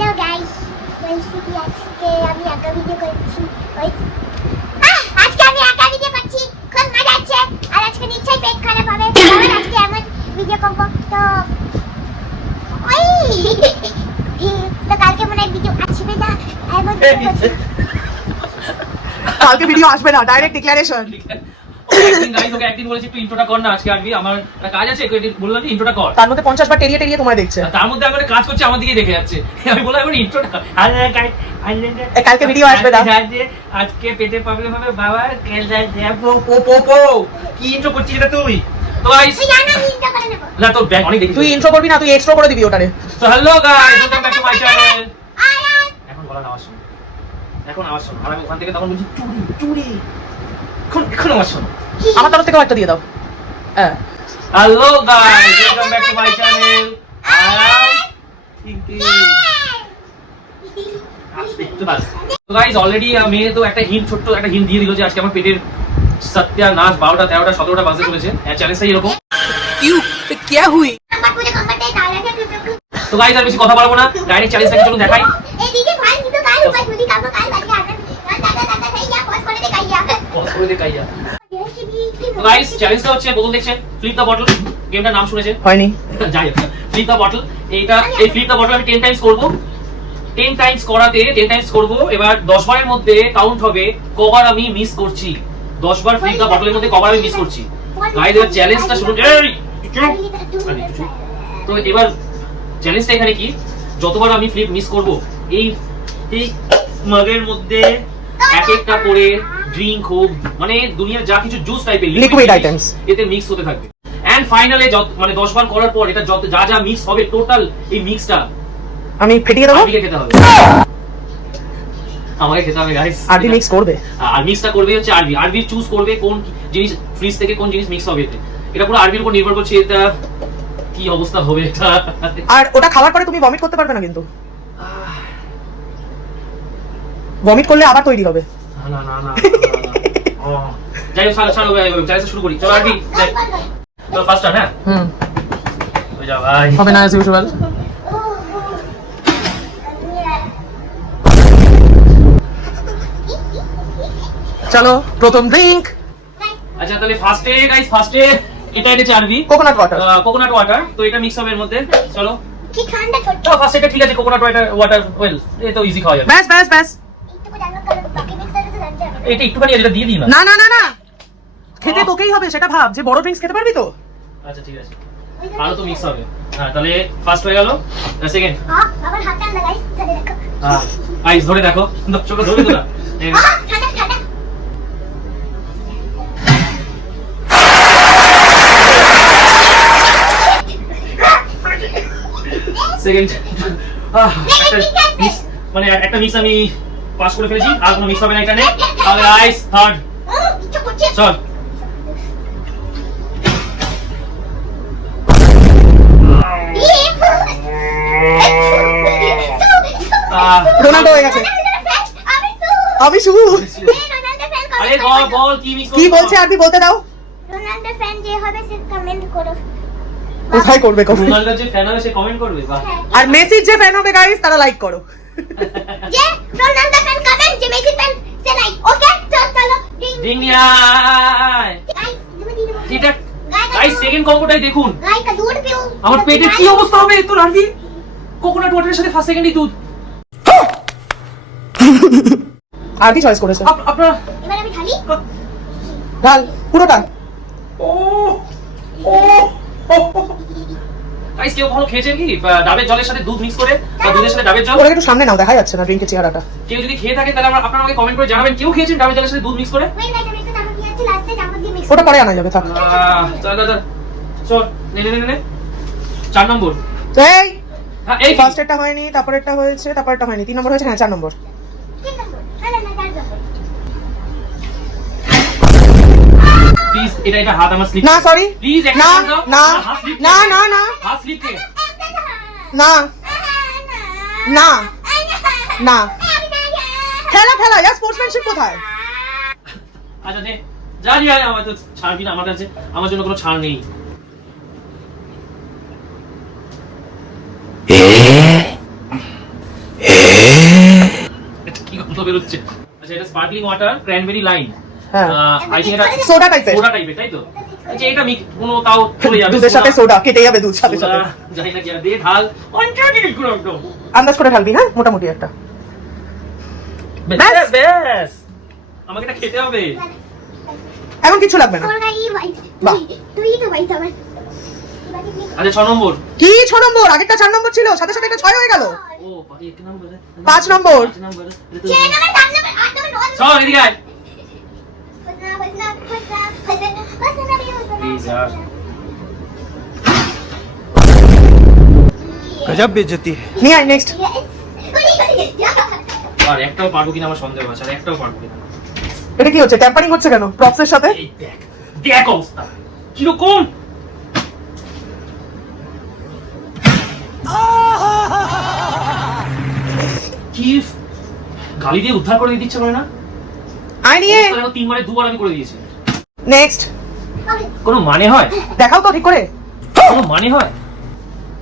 Hello guys, বলছি কি আজকে আমি একা ভিডিও করছি। আজকে আমি একা ভিডিও করছি, খুব মজা হচ্ছে। আর আজকে নিশ্চয়ই পেট খারাপ হবে, কারণ আজকে এমন ভিডিও করবো তো ওই তো কালকে মনে হয় ভিডিও আসবে না। এমন কালকে ভিডিও আসবে না, ডাইরেক্ট ডিক্লারেশন। একদিন গাইস ওকে একদিন বলেছি একটু ইন্ট্রোটা কর না, আজকে আসবি, আমার একটা কাজ আছে, বললাম যে ইন্ট্রোটা কর। তার মধ্যে 50 বার টেরিয়ে টেরিয়ে তোমায় দেখছে, তার মধ্যে আমি কাজ করছি, আমার দিকে দেখে যাচ্ছে। আমি বললাম এখন ইন্ট্রোটা কর। কালকে ভিডিও আসবে না, আজকে পেটে প্রবলেম হবে বাবা, কি ইন্ট্রো করছিস এটা তুই? তো গাইস না তোর ব্যাগ অনেক দেখি, তুই ইন্ট্রো করবি না, তুই এক্সট্রা করে দিবি ওটারে। তো hello guys, welcome back to my channel. এখন গলার আওয়াজ শুনো, এখন আওয়াজ শোনো। আর আমি ওখান থেকে তখন বলছি চুরি চুরি, এখন আওয়াজ শোনো। আমার তরফ থেকে একটা দিয়ে দাও। হ্যাঁ, hello guys, welcome back to my channel. তো গাইস অলরেডি আমি তো একটা হিন্ট, ছোট্ট একটা হিন্ট দিয়ে দিল যে আজকে আমার পেটের সত্যানাশ 12টা 13টা 17টা বাজতে চলেছে। হ্যাঁ, চ্যালেঞ্জটাই এরকম। क्या हुई? তো গাইস আর বেশি কথা বলবো না, ডাইরেক্ট চ্যালেঞ্জটাকে চলুন দেখাই। পজ করে দেখাইয়া। তো গাইস চ্যালেঞ্জটা হচ্ছে, বোতল দেখছেন, ফ্লিপ দ্য বটল। গেমটার নাম শুনেছেন? হয়নি। যাই হোক, ফ্লিপ দ্য বটল। এই ফ্লিপ দ্য বটল আমি 10 টাইমস করব। 10 টাইমস করাতে 10 টাইমস করব। এবার 10 বারের মধ্যে কাউন্ট হবে কবার আমি মিস করছি। 10 বার ফ্লিপ দ্য বটলের মধ্যে কবার আমি মিস করছি। গাইস এবার চ্যালেঞ্জটা শুনুন। এই চুপ। তো এবার চ্যালেঞ্জটা এখানে কি, যতবার আমি ফ্লিপ মিস করব, এই মাগের মধ্যে এক একটা করে ড্রিঙ্ক হোক, মানে দুনিয়ার যা কিছু জুস টাইপের লিকুইড আইটেমস এতে মিক্স হতে থাকবে। এন্ড ফাইনালে মানে 10 বার করার পর এটা যত যা যা মিক্স হবে, টোটাল এই মিক্সটা আমি ফেটিয়ে দেবো। আমাকে খেতে হবে, আমাকে খেতে হবে গাইস। আরবি মিক্স করবে, আর মিক্সটা করবে হচ্ছে আরবি চুজ করবে কোন জিনিস ফ্রিজ থেকে কোন জিনিস মিক্স হবে। এটা পুরো আরবির উপর নির্ভর করছে, এটা কি অবস্থা হবে এটা। আর ওটা খাওয়ার পরে তুমি ভমিট করতে পারবে না, কিন্তু ভমিট করলে আবার তৈরি হবে। না না না, যাই হোক ছাড়ো চ্যালেঞ্জ শুরু করি। চলো আরবি, তো ফার্স্ট টাইম। হ্যাঁ হয়ে যা ভাই, হবে না অ্যাজ ইউজুয়াল। চলো প্রথম ড্রিঙ্ক। আচ্ছা তাহলে ফার্স্টে এটা এনেছে আরবি কোকোনাট ওয়াটার। Coconut water. তো এটা মিক্স হবে এর মধ্যে। চলো কি ঠান্ডা ছোট চলো ফার্স্ট এটা ঠিক আছে, কোকোনাট ওয়াটার ওয়েল, এই তো ইজি খাওয়া যাবে। ব্যাস ব্যাস ব্যাস। একটু জানো কারণ বাকি মিক্সারে তো জানতে হবে। এটা একটুখানি এটা দিয়ে দিই না। না না না না, খেতে তোকেই হবে, সেটা ভাব যে বড় ড্রিঙ্কস খেতে পারবি তো। আচ্ছা ঠিক আছে, আরো তো মিক্স হবে। হ্যাঁ তাহলে ফার্স্ট হয়ে গেল। সেকেন্ড, আমার হাত ঠান্ডা গাইস, ধরে দেখো। হ্যাঁ আইস ধরে দেখো, চোখ ধরে তো না। ঠান্ডা ঠান্ডা। সেকেন্ড, মানে একটা মিক্স আমি পাস করে ফেলেছি, আর কোনো মিক্স হবে না এখানে। তাহলে আইস থার্ড। কিছু করছে। চল রোনাল্ডো হয়ে গেছে। আমি শুভ। আরে বল কি মিক্স কি বলছে আরবি বলতে দাও। রোনাল্ডো ফ্যান যে হবে সে কমেন্ট করো। কোথায় করবে কমেন্ট? রোনাল্ডো যে ফ্যান হবে সে কমেন্ট করবে। বাহ। আর মেসির যে ফ্যান হবে গাইস তারা লাইক করো। যে রোনাল্ডো ফ্যান কমেন্ট, যে মেসি ফ্যান সে লাইক। ওকে চলো ডিংনিয়ায় এটা গাইস সেকেন্ড কম্বোটাই দেখুন। গাই কা দুধ পিও। আমার পেটের কি অবস্থা হবে তোর আরবি। কোকোনাট ওয়াটারের সাথে ফার্স্ট সেকেন্ডই দুধ। আর কি চয়েস করেছে? আপনারা এবার আমি ঢালি। ঢাল পুরোটা। ও ও গাইস কেউ কখনো খেয়েছেন কি ডাবের জলের সাথে দুধ মিক্স করে, বা দুধের সাথে ডাবের জল? ওরা একটু সামনে নাও, দেখা যাচ্ছে না ড্রিঙ্কের চেহারাটা। কেউ যদি খেয়ে থাকে তাহলে আপনারা আমাকে কমেন্ট করে জানাবেন কেউ খেয়েছেন ডাবের জলের সাথে দুধ মিক্স করে। ওয়েট গাইস, আমি একটু চামচ দিয়ে আছি, লাস্টে চামচ দিয়ে মিক্স। ওটা পরে আনা যাবে, থাক। চল চল নে 4 নম্বর। এই হ্যাঁ এই ফার্স্ট এটা হয়নি, তারপরেরটা হয়েছে, তারপরেরটা হয়নি, 3 নম্বর হয়েছে। হ্যাঁ 4 নম্বর। 3 নম্বর। না চার নম্বর। প্লিজ এটা হাত আমার স্লিপ না সরি, প্লিজ একটা না হাত দাও। না হাত স্লিপ না না না হাত স্লিপ থেকে না না না। খেলা খেলা, ইয়া স্পোর্টসম্যানশিপ কোথায়? আচ্ছা দে জানি আমার তো ছাড়বি না, আমার কাছে আমার জন্য কোনো ছাড় নেই। বেরোচ্ছে। আচ্ছা এটা স্পার্কলিং ওয়াটার ক্র্যানবেরি লাইম। হ্যাঁ আই থিংক এটা সোডা টাইপের। সোডা টাইপের, তাই তো? আচ্ছা এটা কোনো তাও চলে যাবে। দুধের সাথে সোডা কেটে যাবে, দুধ সাথে সাথে। জানি না কি আর দে ঢাল কন্টিনিউ করো একদম। আন্দাজ করে ঢালবি, হ্যাঁ মোটামুটি একটা। ব্যাস ব্যাস, আমাকে এটা খেতে হবে। এখন কিছু লাগবে না। তোর গাড়ি ভাই, বাহ। তুই তো ভাই আমার। আচ্ছা 6 নম্বর। কি 6 নম্বর? আগেরটা 4 নম্বর ছিল, সাথে সাথে এটা 6 হয়ে গেল। ও বাকি এক নম্বর। 5 নম্বর। 5 নম্বর। কে নাম্বার 7 নাম্বার 8 নাম্বার 9 চল এদিকে আয়। ফসনা Please, yaar. गजब बेइज्जती है। নিয়ে আয় নেক্সট। আর একটাও পারবো কিনা আমার সন্দেহ আছে, আর একটাও পারবো কিনা। এটা কি হচ্ছে? ট্যাম্পারিং হচ্ছে কেন প্রপস এর সাথে? এই দেখ, দেখ অবস্থা কিরকম। কি গালি দিয়ে উদ্ধার করে দিচ্ছে মানে না? আয় নিয়ে। 3 2 আমি করে দিয়েছি। নেক্সট। কোনো মানে হয়? দেখাও তো ঠিক করে। কোনো মানে হয়?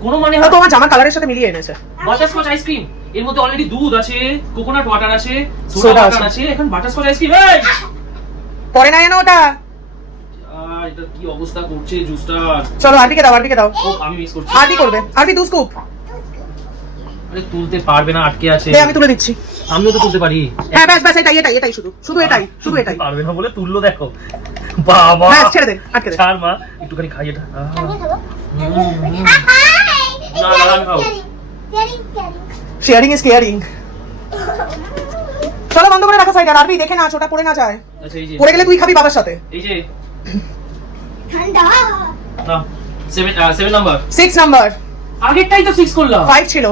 কোনো মানে ও হয়? তোমার জামার কালারের সাথে মিলিয়ে এনেছে। বাটারস্কচ আইসক্রিম, এর মধ্যে অলরেডি দুধ আছে, কোকোনাট ওয়াটার আছে, সোডা সোডা ওয়াটার আছে। আছে, এখন বাটারস্কচ আইসক্রিম। এই পরে না এনো ওটা। এটা কি অবস্থা করছে জুসটা। চলো আরবিকে দাও, আরবিকে দাও। ও আমি মিস করছি। আরবি করবে, আরবি 2 স্কুপ। আরে তুলতে পারবে না, আটকে আছে। দে আমি তুলে দিচ্ছি। আমিও তো তুলতে পারি। হ্যাঁ ব্যাস ব্যাস, এটাই এটাই এটাই, শুধু শুধু এটাই, শুধু এটাই। পারবে না বলে তুললো, দেখো বাবা। ব্যাস ছেড়ে দে, আটকে দে। ছাড় মা, একটুখানি খাই এটা। না, আমি খাবো। Sharing is caring. চলো বন্ধ করে রাখো সাইড, আর আরবি দেখে না ছোটা পড়ে না যায়। আচ্ছা এই যে, পড়ে গেলে তুই খাবি বাবার সাথে। এই যে ঠান্ডা না 7 নাম্বার। 6 নাম্বার। আগেরটাই তো 6 করলাম। 5 ছিল।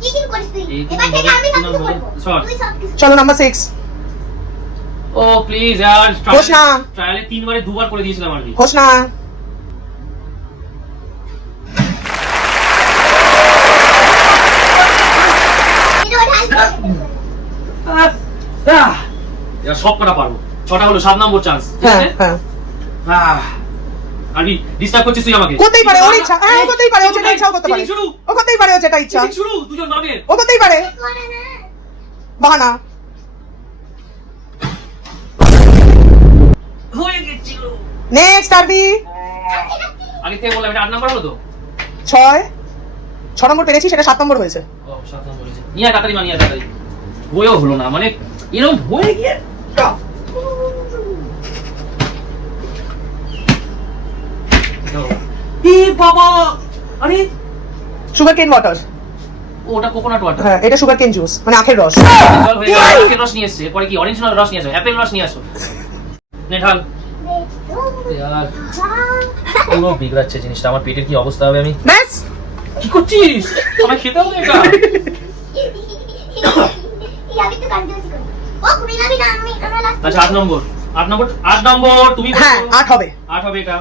কি কি করিস তুই? এই এবার থেকে আমি সব কিছু করব। শর্ট। তুই সব কিছু চলো নাম্বার 6। ও প্লিজ यार, হোস না। ট্রায়ালে 3 2 করে দিয়েছিলাম আরবি। হোস না। এটা ঢাল এবার সব কটা পারবো। 6টা হলো, 7 নম্বর চান্স। ঠিক হ্যাঁ আছে? হ্যাঁ। আরবি ডিস্টার্ব করছিস তুই আমাকে। করতেই পারে, ওর ইচ্ছা। হ্যাঁ ও করতেই পারে, ও যেটা ইচ্ছা ও করতে পারে। চিটিং শুরু। ও করতেই পারে, ও যেটা ইচ্ছা চিটিং শুরু, দুজন নামে। ও করতেই পারে। করে না বাহানা। হয়ে গেছিল। নেক্সট আরবি। আগে থেকে বললাম এটা 8 নম্বর হলো তো। 6 নম্বর পেরেছি, সেটা 7 নম্বর হয়েছে। ও 7 নম্বর হয়েছে। নিয়ে তাড়াতাড়ি মানিয়ে তাড়াতাড়ি। হয়েও হলো না, মানে এরকম হয়ে গিয়ে বাবা। আরে সুগার কেন ওয়াটার। ওটা কোকোনাট ওয়াটার। হ্যাঁ এটা সুগার কেন জুস, মানে আখের রস। জল হয়ে গেল। আখের রস নিয়ে এসছে, পরে কি অরেঞ্জ রস নিয়ে আসো, অ্যাপেল রস নিয়ে আসো। নে ঢাল। यार পুরো বিগড়াচ্ছে জিনিসটা, আমার পেটের কি অবস্থা হবে। আমি ব্যাস। কি করছিস? আমায় খেতে হবে এটা। এই আমি তো কনফিউজ করি ও মিলাবি না আমি আমরা লাস্ট আচ্ছা 8 নম্বর 8 নম্বর 8 নম্বর তুমি বলো। হ্যাঁ 8 হবে। 8 হবে এটা।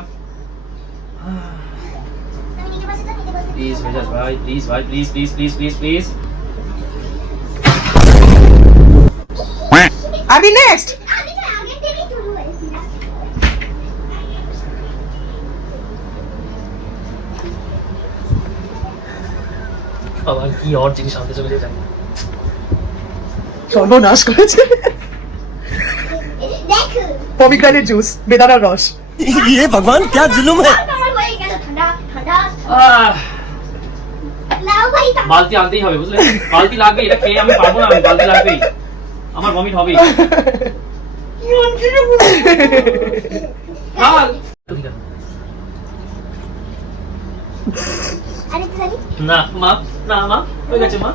আমি নিচে বসে তো নিচে বসে প্লিজ মেজাজ ভাই, প্লিজ ভাই, please please please please please. আরবি নেক্সট। আমি তো আগে থেকেই শুরু হয়েছিল আবার কি অর জিনিস আনতে চলে যায়। সর্বনাশ করেছে। দেখো পমিগ্রেনেট জুস, বেদানার রস। ये भगवान क्या जुलुम है। আমার হয়ে গেল ঠান্ডা ঠান্ডা আহ, লাও ভাই তা বালতি আনতেই হবে, বুঝলে? বালতি লাগবে, এটা খেয়ে আমি পারবো না, আমি বালতি লাগবেই, আমার ভমিট হবেই। ঢাল। আরেকটা জানি না মা, না মা, হয়ে গেছে মা।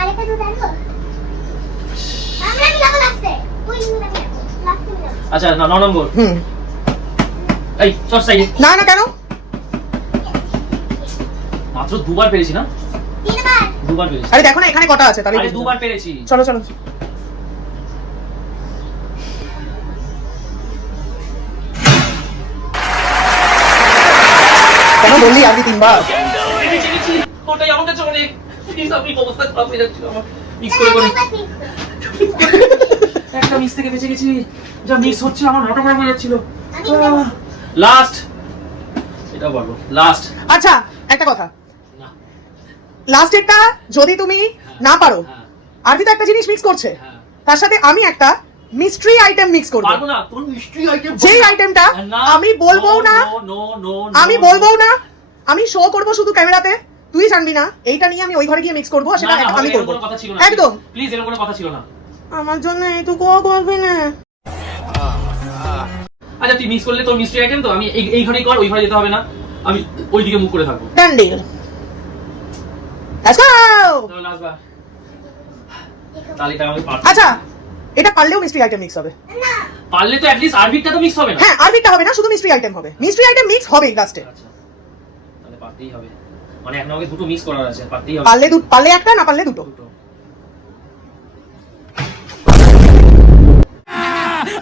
আরেকটা দুধ আনবো আমরা মিলাবো লাস্টে তুই মিলাবি লাস্টে মিলাবো আচ্ছা 9 নম্বর। হুম। এই চল সাইডে। না না কেন? মাত্র 2 বার পেরেছি না? 3 বার 2 বার পেরেছি। আরে দেখো না এখানে কটা আছে তাহলে। আরে 2 বার পেরেছি। চলো চলো। কেন বললি আরবি 3 বার? পেরেছি, পেরেছি। ওটাই আমার কাছে অনেক। প্লিজ আমি অবস্থা খারাপ হয়ে যাচ্ছিল আমার। মিক্স করে করি। একটা মিক্স থেকে বেঁচে গেছি। যা মিক্স হচ্ছে আমার মাথা খারাপ হয়ে যাচ্ছিল। লাস্ট। এটা বলবো লাস্ট। আচ্ছা একটা কথা, না। লাস্ট ডেটটা যদি তুমি না পারো হ্যাঁ। আরবি তো একটা জিনিস মিক্স করছে, হ্যাঁ। তার সাথে আমি একটা মিস্ট্রি আইটেম মিক্স করব। পারবো না, তোর মিষ্টি আইটেম যেই আইটেমটা আমি বলবো না, আমি বলবো না, আমি শো করব শুধু ক্যামেরাতে, তুই জানবি না। এইটা নিয়ে আমি ওই ঘরে গিয়ে মিক্স করব, সেটা আমি করব একদম। প্লিজ, এরকম কোনো কথা ছিল না। আমার জন্য এইটুকু করবি না। আচ্ছা তুই মিক্স করলে তোর মিষ্টি আইটেম তো আমি এই ঘরেই কর, ওই ঘরে যেতে হবে না, আমি ওইদিকে মুখ করে থাকবো। Done deal, let's go. তাহলে আসবা, তাহলে এটা আমি পারবো। আচ্ছা, এটা পারলেও মিস্ট্রি আইটেম মিক্স হবে। না পারলে তো অ্যাটলিস্ট আরবিটটা তো মিক্স হবে না। হ্যাঁ, আরবিটা হবে না, শুধু মিস্ট্রি আইটেম হবে। মিস্ট্রি আইটেম মিক্স হবেই লাস্টে। আচ্ছা, তাহলে পারতেই হবে, মানে এখন আমাকে দুটো মিক্স করার আছে, পারতেই হবে। পারলে একটা, না পারলে দুটো। দুটো।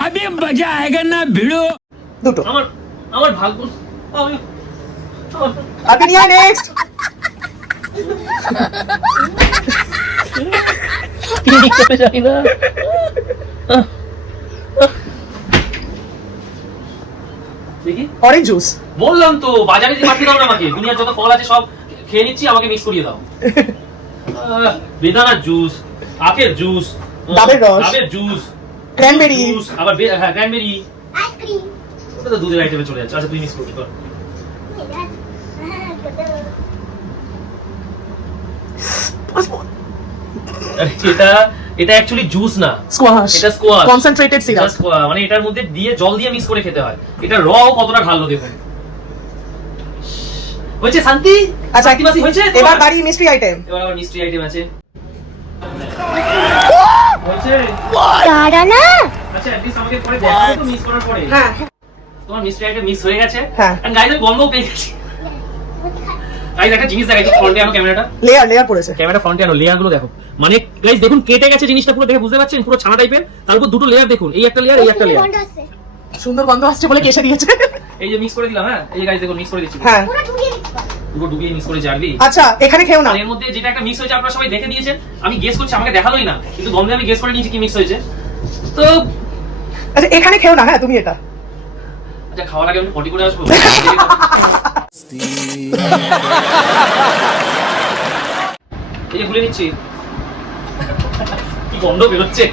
अभी मजा आएगा ना भिड़ो। দুটো। আমার ভাগ্য, আমি আপনি নিয়ে নেক্সট। কি করে জানি না। দেখি, অরেঞ্জ জুস। বললাম তো বাজারে যে পাঠিয়ে দাও না আমাকে, দুনিয়ার যত ফল আছে সব খেয়ে নিচ্ছি, আমাকে মিক্স করিয়ে দাও। বেদানার জুস, আখের জুস, ডাবের রস, ডাবের জুস, ক্র্যানবেরি জুস, আবার হ্যাঁ ক্র্যানবেরি, আইসক্রিম ওটা তো দুধের আইটেমে চলে যাচ্ছে। আচ্ছা তুই মিক্স করবি কর। আরে এটা অ্যাকচুয়ালি জুস না, স্কোয়াশ, এটা স্কোয়াশ, কনসেন্ট্রেটেড সিরাপ। মানে এটার মধ্যে দিয়ে জল দিয়ে মিক্স করে খেতে হয়। এটা র কতটা ঢাললো দেখুন। হয়েছে শান্তি? আচ্ছা, শান্তিবাসী হয়েছে? এবার বাড়ি মিস্ট্রি আইটেম। এবার আবার মিষ্টি আইটেম আছে। হয়েছে? দাঁড়া না আচ্ছা অ্যাটলিস্ট আমাকে পরে দেখাবো তো মিক্স করার পরে। হ্যাঁ তোমার মিষ্টি আইটেম মিক্স হয়ে গেছে। হ্যাঁ। এন্ড গাইস আমি গন্ধও পেয়ে গেছি। গাইস একটা জিনিস দেখাই, ফ্রন্টে আনো ক্যামেরাটা, লেয়ার পড়েছে। ক্যামেরা ফ্রন্টে আনো, লেয়ার গুলো দেখো। মানে গাইস দেখুন কেটে গেছে জিনিসটা পুরো, দেখে বুঝতে পারছেন পুরো ছানা টাইপের। তার উপর দুটো লেয়ার দেখুন, এই একটা লেয়ার, এই একটা লেয়ার। গন্ধ আসছে সুন্দর গন্ধ আসছে বলে কেসে দিয়েছে। এই যে মিক্স করে দিলাম, হ্যাঁ এই যে গাইস দেখুন মিক্স করে দিচ্ছি, হ্যাঁ পুরো ঢুকিয়ে দিচ্ছি পুরো ডুবিয়ে মিক্স করে জারবি। আচ্ছা, এখানে খেও না। আর এর মধ্যে যেটা একটা মিক্স হয়েছে আপনারা সবাই দেখে নিয়েছেন, আমি গেস করছি, আমাকে দেখালোই না, কিন্তু গন্ধে আমি গেস করে নিয়েছি কি মিক্স হয়েছে। তো আচ্ছা, এখানে খেও না। হ্যাঁ, তুমি এটা আচ্ছা খাওয়ার আগে আমি পটি করে আসবো। এই যে ভুলে নিচ্ছি, কি গন্ধ বেরোচ্ছে।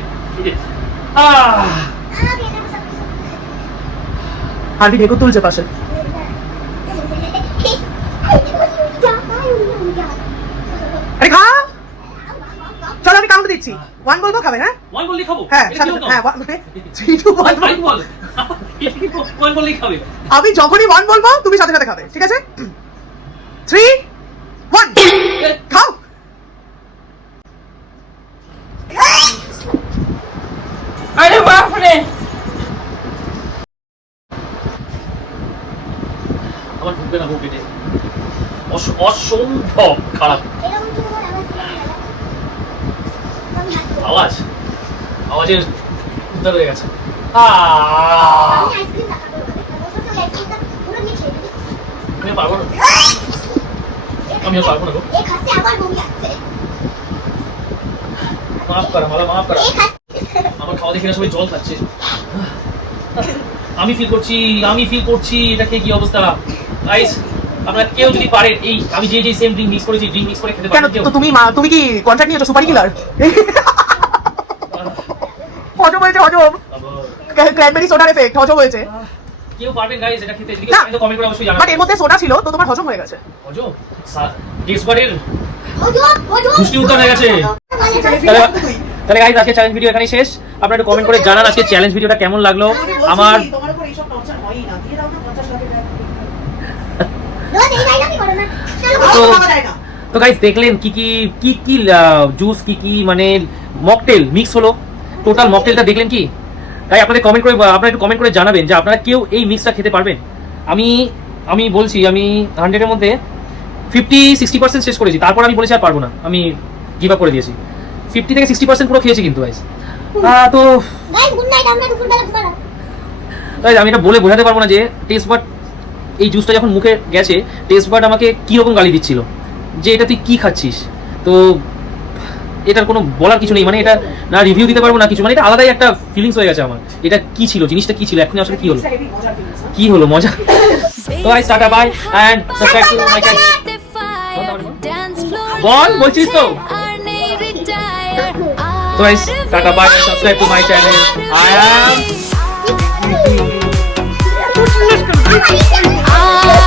হাঁড়ি ঢেকুর তুলছে পাশে। আরে খা, চলো আমি কাউন্ট দিচ্ছি। 1 বলবো, খাবে? হ্যাঁ ওয়ান বললেই খাবো? হ্যাঁ, এটা কি সাথে হতো? হ্যাঁ, মানে 3 2 1 ফাইভ বল। ওয়ান বললেই খাবে। আমি যখনই 1 বলবো তুমি সাথে সাথে খাবে, ঠিক আছে? 3 1 খাও। আরে বাপ রে, আমার ঢুকবে না বুকেটে, অসম্ভব খারাপ এরকম কি করে আওয়াজ, আওয়াজের উদ্ধার হয়ে গেছে। আমি আইসক্রিম দেখাবো তো আইসক্রিমটা পুরো নিয়ে খেয়ে দিই আমি পারবো না, আমিও পারবো না গো। এই খাচ্ছে আবার বমি আসছে মাফ করা, মাফ করা। এই খাচ্ছে আমার খাওয়া দেখে না সবাই জল খাচ্ছে। আমি ফিল করছি এটা খেয়ে কি অবস্থা। গাইস আপনারা কেউ যদি পারেন, এই আমি যে সেম ড্রিঙ্ক মিক্স করেছি, ড্রিঙ্ক মিক্স করে খেতে কেন পারেন কেউ? তো তুমি কি কন্ট্রাক্ট নিয়েছো সুপারি কিলার? হজম হয়েছে, হজম। ক্র্যানবেরি সোডার এফেক্ট, হজম হয়েছে। কেউ পারবেন গাইস এটা খেতে? যদি না। কেউ কমেন্ট করে অবশ্যই বাট জানাবেন। এর মধ্যে সোডা ছিল তো তোমার হজম হয়ে গেছে। হজম টেস্ট বারের হজম পুষ্টি উত্তর হয়ে গেছে। তাহলে গাইস আজকে চ্যালেঞ্জ ভিডিও এখানেই শেষ। আপনারা একটু কমেন্ট করে জানান আজকে চ্যালেঞ্জ ভিডিওটা কেমন লাগলো। আমার তোমার উপর এইসব টর্চার হয়ই না, দিয়ে দাও না 50 লাখের টাকা। রোজ এই ডায়লগই করো না চলো তো খাওয়া যায় না। তো গাইস দেখলেন কি জুস, কি মানে মকটেল মিক্স হলো, টোটাল মকটেলটা দেখলেন কি? তাই আপনারা একটু কমেন্ট করে জানাবেন যে আপনারা কেউ এই মিক্সটা খেতে পারবেন। আমি বলছি আমি 100 এর মধ্যে 50-60% শেষ করেছি, তারপর আমি বলেছি আর পারবো না, আমি গিভ আপ করে দিয়েছি। 50 থেকে 60% পুরো খেয়েছি কিন্তু গাইস। তো গাইস গুড নাইট আমরা দুপুরবেলা ঘুমাবো গাইস আমি এটা বলে বোঝাতে পারবো না যে টেস্ট বাট, এই জুসটা যখন মুখে গেছে টেস্ট বাট আমাকে কীরকম গালি দিচ্ছিল যে এটা তুই কি খাচ্ছিস। তো এটার কোনো বলার কিছু নেই, মানে এটা না রিভিউ দিতে পারবো না কিছু, মানে এটা আলাদাই একটা ফিলিংস হয়ে গেছে আমার। এটা কি ছিল, জিনিসটা কি ছিল, এখন আসলে কি হলো, হেভি মজার ফিলিংস। কি হলো মজা। তো guys tata bye and subscribe to my channel. বল বলছিস তো। So guys, tata bye, subscribe to my channel. I am Ah!